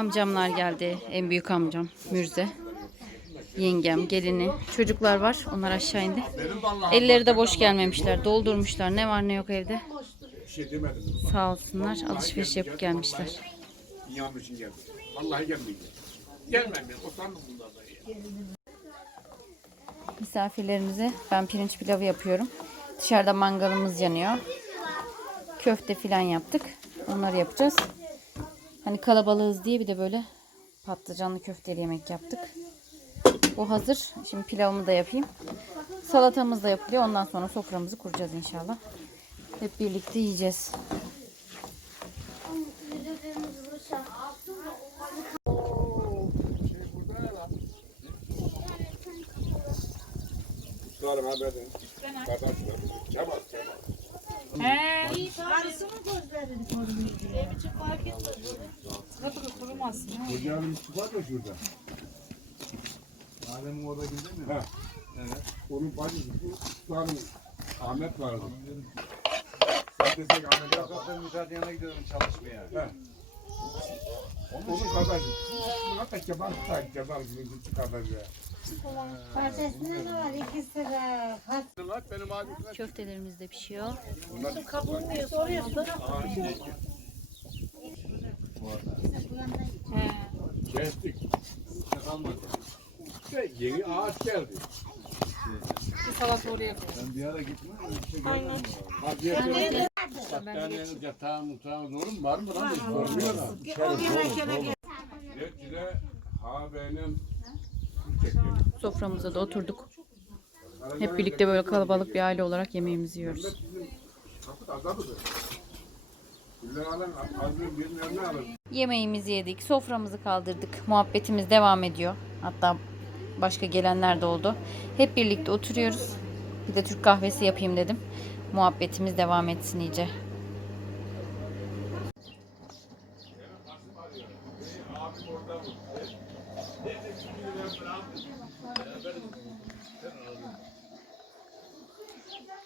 Amcamlar geldi. En büyük amcam Mürze. Yengem, gelini, çocuklar var. Onlar aşağı indi. Elleri de boş gelmemişler. Doldurmuşlar. Ne var ne yok evde. Sağ olsunlar. Alışveriş yapıp gelmişler. Vallahi. Misafirlerimize ben pirinç pilavı yapıyorum. Dışarıda mangalımız yanıyor. Köfte filan yaptık. Onları yapacağız. Hani kalabalığız diye bir de böyle patlıcanlı köfteli yemek yaptık. Bu hazır. Şimdi pilavımı da yapayım. Salatamız da yapılıyor. Ondan sonra soframızı kuracağız inşallah. Hep birlikte yiyeceğiz. Sonra haber edin. Kardeşler. Kemal, Kemal. Kocanın üstü var mı şurada? Adem'in orada girdin mi? He. Evet. Onun bacısı bu. Sultanım Ahmet vardı. Sen desek Ahmet. Zaten müsaade yanına gidiyorum çalışmaya. He. Onun kardeşi. Hatta Kemal da Kemal bizim küçük kardeşi. Patatesler de var ikisi de. Bunlar benim abimler. Köftelerimiz de pişiyor. Bunlar kestik. Kalmadı. İşte yeni ağaç geldi. Ben bir ara gitme. Işte Aynen. Battaniyenin yatağı mutağı doğru mu? Var mı lan? Görmüyor lan. Netçide ha benim Soframıza da oturduk. Hep birlikte böyle kalabalık bir aile olarak yemeğimizi yiyoruz. Yemeğimizi yedik, soframızı kaldırdık. Muhabbetimiz devam ediyor. Hatta başka gelenler de oldu. Hep birlikte oturuyoruz. Bir de Türk kahvesi yapayım dedim. Muhabbetimiz devam etsin iyice.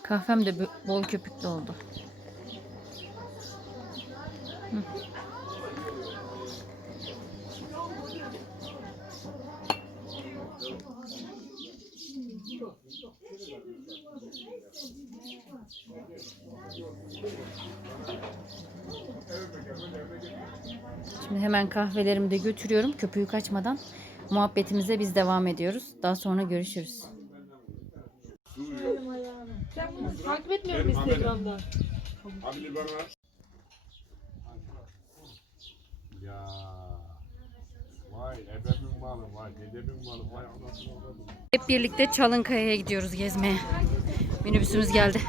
Kahvem de bol köpüklü oldu. Şimdi hemen kahvelerimi de götürüyorum. Köpüğü kaçmadan muhabbetimize biz devam ediyoruz. Daha sonra görüşürüz. Takip etmiyorum Instagram'da. Abi bana. Ya. Vay ebemin malı, vay dedemin malı, vay anasını avradım. Hep birlikte Çalınkaya'ya gidiyoruz gezmeye. Minibüsümüz geldi.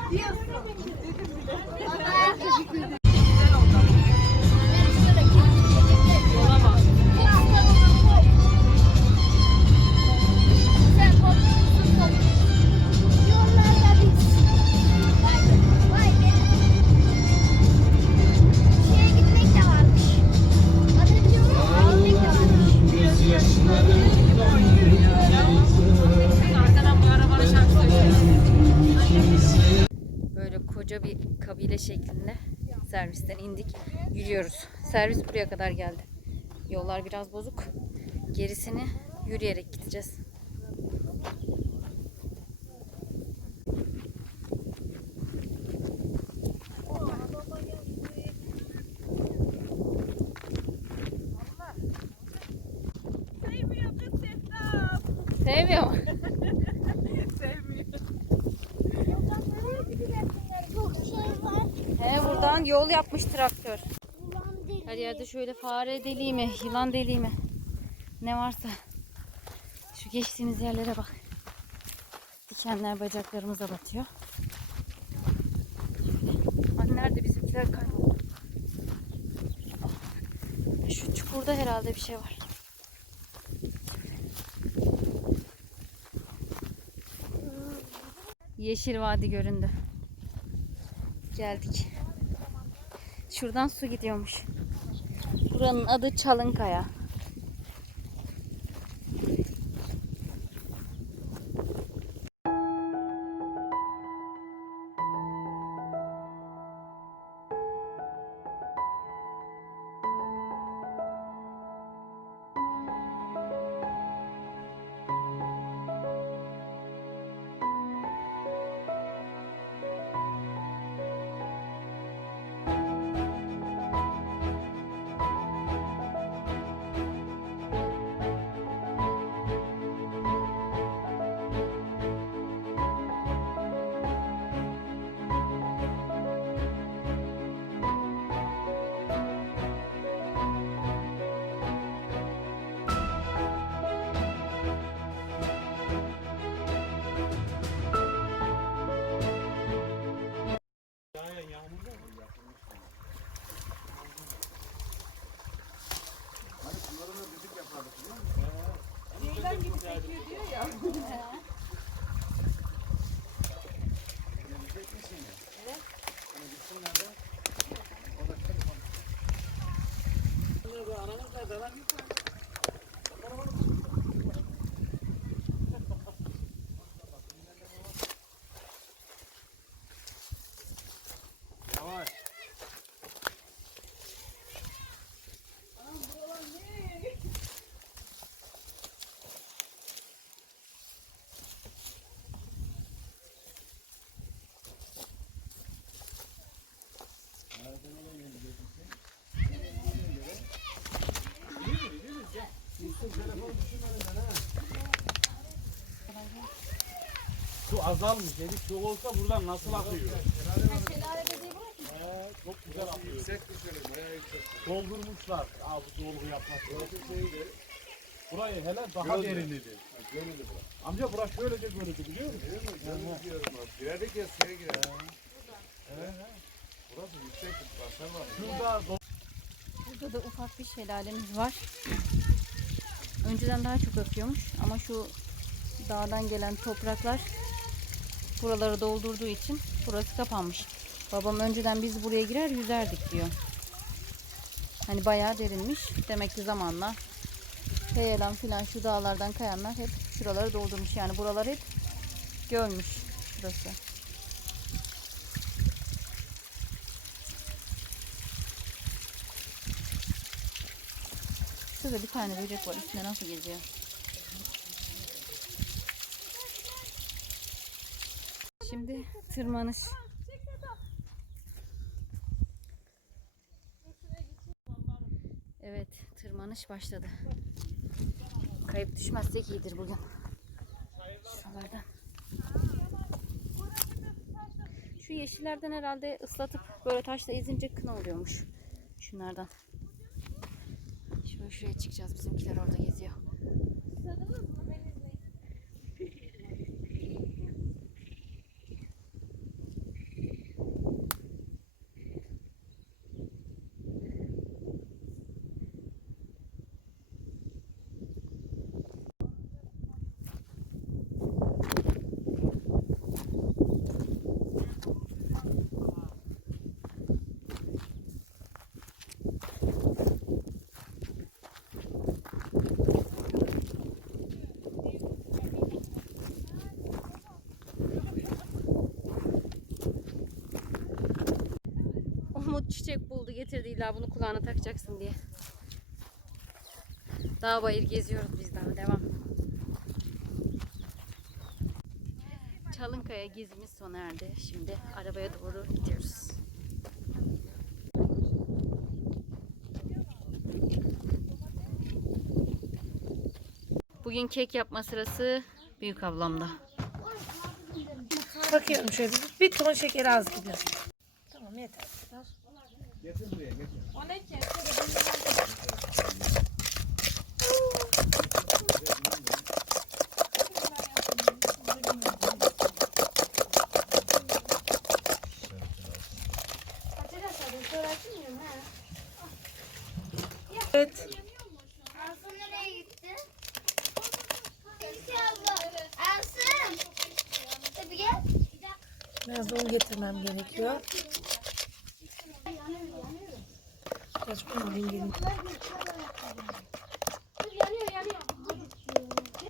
Koca bir kabile şeklinde servisten indik. Yürüyoruz. Servis buraya kadar geldi. Yollar biraz bozuk. Gerisini yürüyerek gideceğiz. Sevmiyor mu? Çok şey var. Buradan yol yapmış traktör. Her yerde şöyle fare deliği mi, yılan deliği mi ne varsa. Şu geçtiğimiz yerlere bak. Dikenler bacaklarımıza batıyor. Bak nerede bizimkiler kayboldu. Şu çukurda herhalde bir şey var. Yeşil vadi göründü. Geldik. Şuradan su gidiyormuş. Buranın adı Çalınkaya. Hola, mi padre. Azalmış dedik. Su olsa buradan nasıl akıyor? Ee, çok güzel akıyor. Yüksek düşelim. Bayağı yüksek. Doldurmuşlar. Aa bu dolgu yapmak. Burayı hele daha derinledi. Görmedi bu. Amca burası şöylece göründü biliyor musun? Değil mi? Görmedi diyorum abi. Girerdik ya suya girer. Burası yüksek. Basar var. Şurada Burada da ufak bir şelalemiz var. Önceden daha çok akıyormuş ama şu dağdan gelen topraklar buraları doldurduğu için burası kapanmış. Babam önceden biz buraya girer yüzerdik diyor. Hani bayağı derinmiş. Demek ki zamanla heyelan filan şu dağlardan kayanlar hep şuraları doldurmuş. Yani buralar hep gölmüş şurası. Şurada bir tane böcek var. Üstüne nasıl geziyor? Şimdi tırmanış. Evet, tırmanış başladı. Kayıp düşmezsek iyidir bugün. Şuralardan. Şu yeşillerden herhalde ıslatıp böyle taşla ezince kına oluyormuş. Şunlardan. Şöyle şuraya çıkacağız. Bizimkiler orada geziyor. Getirdi illa bunu kulağına takacaksın diye. Dağ bayır geziyoruz biz daha devam. Çalınkaya gezimiz sona erdi. Şimdi arabaya doğru gidiyoruz. Bugün kek yapma sırası büyük ablamda. Bakıyorum şöyle bir, ton şeker az gibi. Getir buraya getir. O ne ki? Evet. Asım nereye gitti? Elsi abla. Asım. Tabii gel. Biraz un getirmem gerekiyor. Biraz un alayım gelin. Dur yanıyor yanıyor.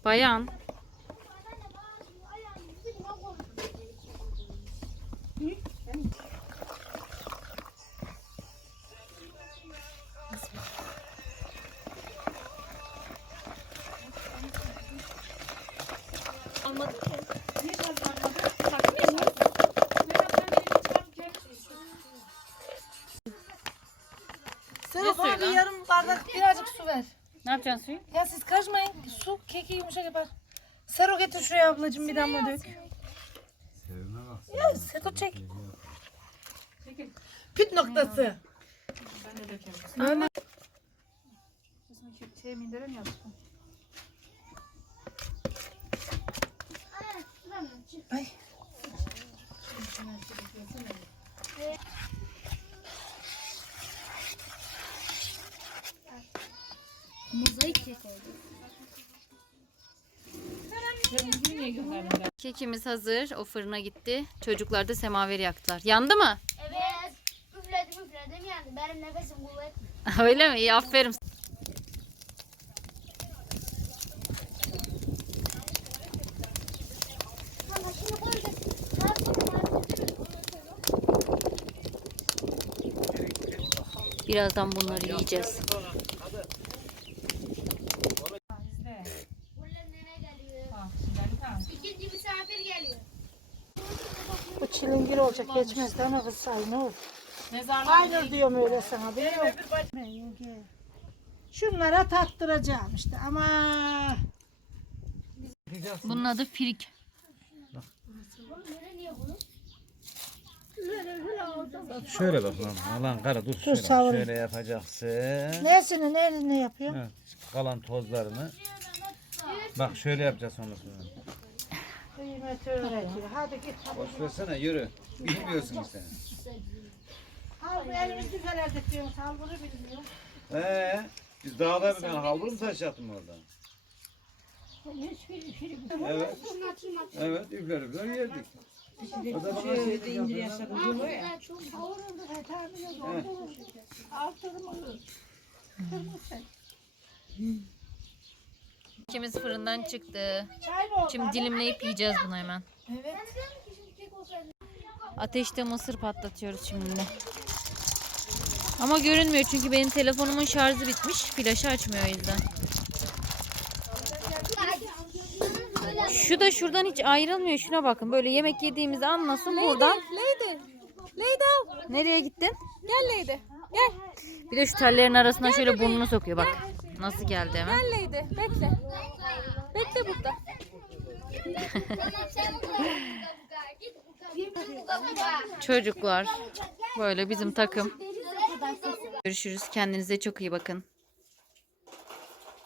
Bayan. Birazcık su ver. Ne yapacaksın suyu? Ya siz karışmayın. Su keki yumuşak yapar. Sero getir şuraya ablacığım bir damla dök. Ya Seto çek. Püt noktası. Öyle. Ay. Mozaik kek oldu. Kekimiz hazır. O fırına gitti. Çocuklar da semaveri yaktılar. Yandı mı? Evet. Üfledim üfledim yani. Benim nefesim kuvvetli. Öyle mi? İyi aferin. Birazdan bunları yiyeceğiz. Çilingir olacak geçmez de ona kız say ne olur. Hayır diyorum öyle sana biliyor musun? Şunlara tattıracağım işte ama Bunun adı firik. Şöyle bak lan. Alan kara dur. şöyle, savurayım. şöyle yapacaksın. nesini nerini yapıyor? Evet, kalan tozlarını. Bak şöyle yapacağız sonrasında. Kıymeti öğretiyor. Hadi git. Boş versene yürü. Bilmiyorsun işte. Al elimiz düzelerdik diyoruz. Al bunu bilmiyor. Ee, biz dağda bir tane halbur mu taşıyattım orada? Evet. Evet, üfler üfler yerdik. O da bana şey diyecek. Kekimiz fırından çıktı. Çay ne oldu? Şimdi dilimleyip yiyeceğiz bunu hemen. Ateşte mısır patlatıyoruz şimdi. Ama görünmüyor çünkü benim telefonumun şarjı bitmiş. Flaşı açmıyor o yüzden. Şu da şuradan hiç ayrılmıyor. Şuna bakın. Böyle yemek yediğimizi anlasın buradan. Leydi. Leydi al. Nereye gittin? Gel Leydi. Gel. Bir de şu tellerin arasına şöyle burnunu sokuyor bak. Nasıl geldi hemen. Gel Leydi. Bekle. Bekle burada. Çocuklar. Böyle bizim takım. Görüşürüz. Kendinize çok iyi bakın.